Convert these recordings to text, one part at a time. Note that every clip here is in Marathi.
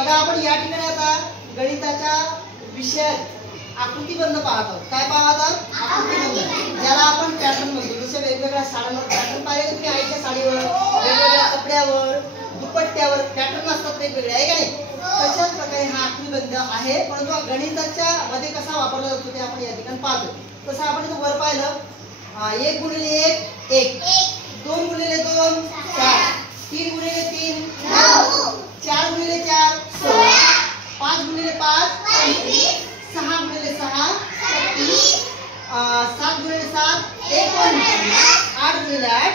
बघा आपण या ठिकाणी आता गणिताच्या विषयात आकृतीबंध पाहतो. काय पाहतो? आकृतीबंध, ज्याला आपण पॅटर्न म्हणतो. जसे वेगवेगळ्या साड्यांवर पॅटर्न पाहिले तुम्ही, आईच्या साडीवर, वेगवेगळ्या कपड्यावर, दुपट्ट्यावर पॅटर्न असतात वेगवेगळे, आहे का नाही? तशाच प्रकारे हा आकृतीबंध आहे, परंतु गणिताच्या मध्ये कसा वापरला जातो ते आपण या ठिकाणी पाहतो. तसं आपण इथं वर पाहिलं, 1 गुणिले 1 1, 2 गुणिले 2 4, 3 गुणिले 3 9, 4 गुणिले 4 16, 5 गुणिले 5 25, 6 गुणिले 6 36, 7 गुणिले 7 29, 8 गुणिले 8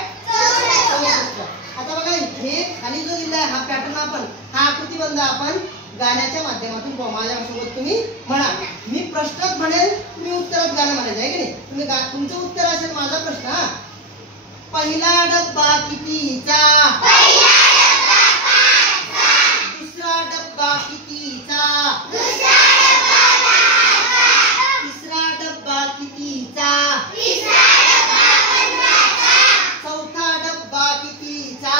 64. आता बघा हे खाली जो दिला आहे हा पॅटर्न, आपण हा आकृतीबंध आपण गाण्याच्या माध्यमातून माझ्यासोबत तुम्ही म्हणा. मी प्रश्नात म्हणेल, तुम्ही उत्तरात गाणं म्हणायचं, आहे की नाही? तुम्ही तुमचं उत्तर असेल माझा प्रश्न. हा, पहिला डब्बा कितीचा? दुसरा डब्बा कितीचा? तिसरा डब्बा कितीचा? चौथा डब्बा कितीचा?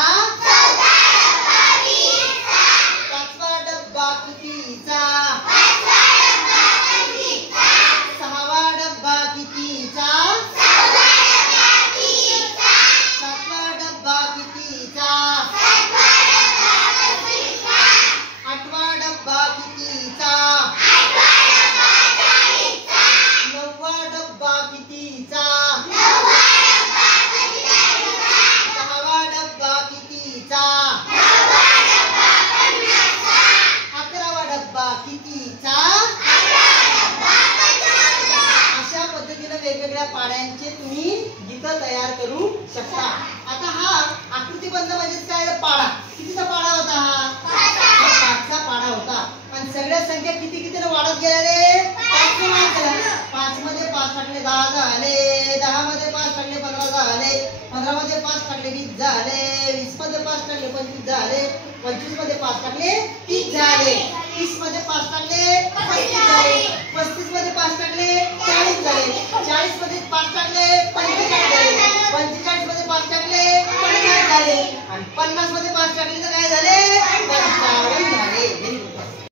पाचवा डब्बा कितीचा? सहावा डब्बा कितीचा? सातवा डब्बा कितीचा? आठवा डब्बा कितीचा? नववा डब्बा कितीचा? 10वा डब्बा कितीचा? 11वा डब्बा कितीचा? अशा पद्धतीने वेगवेगळ्या पाड्यांचे तुम्ही गीतं तयार करू शकता. आता हा आकृतीबंध म्हणजे काय? पाडा. कितीचा पाडा होता हा? 5चा पाडा होता. आणि सगळ्या संख्या किती कितीने वाढत गेले? 5 ने वाढत गेल्या. 5 मध्ये 5 टाकले 10 झाले, 10 मध्ये 5 टाकले 15 झाले, 15 मध्ये 5 टाकले 20 झाले, 20 मध्ये 5 टाकले 25 झाले, 25 मध्ये 5 टाकले